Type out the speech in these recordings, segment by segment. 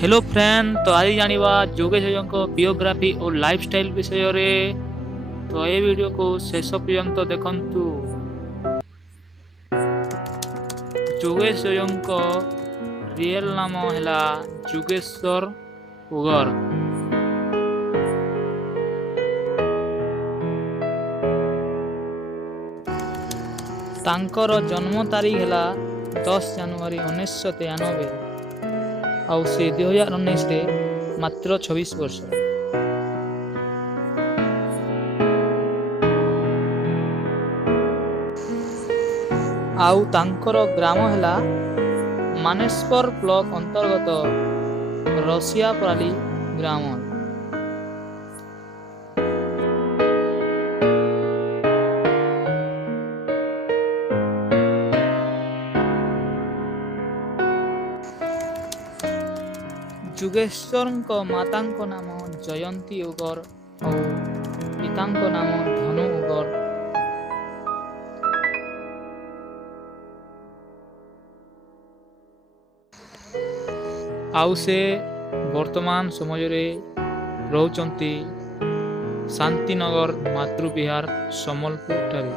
Hello friend, तो आज जानिबा जोगेश अय्यर बियोग्राफी और लाइफस्टाइल विषय रे। तो ये वीडियो को शेष पर्यंत देखंतु। जोगेश अय्यर रियल नाम है जोगेश्वर उगर। तांकर जन्म तारीख है 10 जनवरी 1993 और से 2019 रे मात्र 26 वर्ष। आउ तांकर ग्राम है मानेश्वर ब्लॉक अंतर्गत रसियापाली ग्राम। जोगेश्वर माता नाम जयंती उगर और पिता नाम धनु उगर। आउ से वर्तमान समय रे रहउचंती शांतिनगर मातृविहार सम्बलपुर ठारे।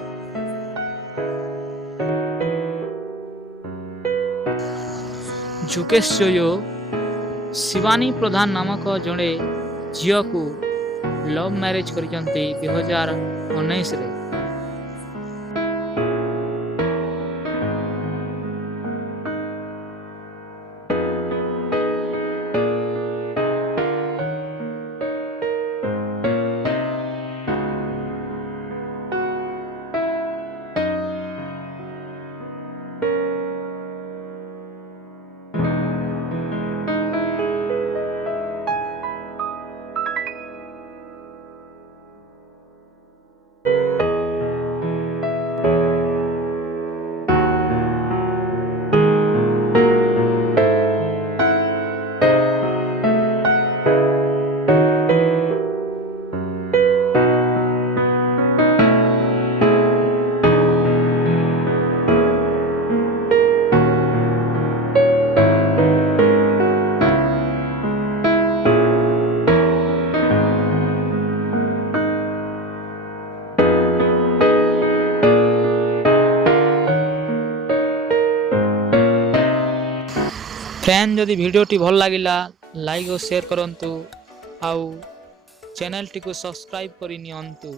जोगेश अय्यर शिवानी प्रधान नामक जड़े झील को लव मैरिज करिसंती 2019 रे। फ्रेंड, जदि वीडियोटी भल लगिला लाइक और शेयर करंतु आउ चैनल टी को सब्सक्राइब करि नियंतु।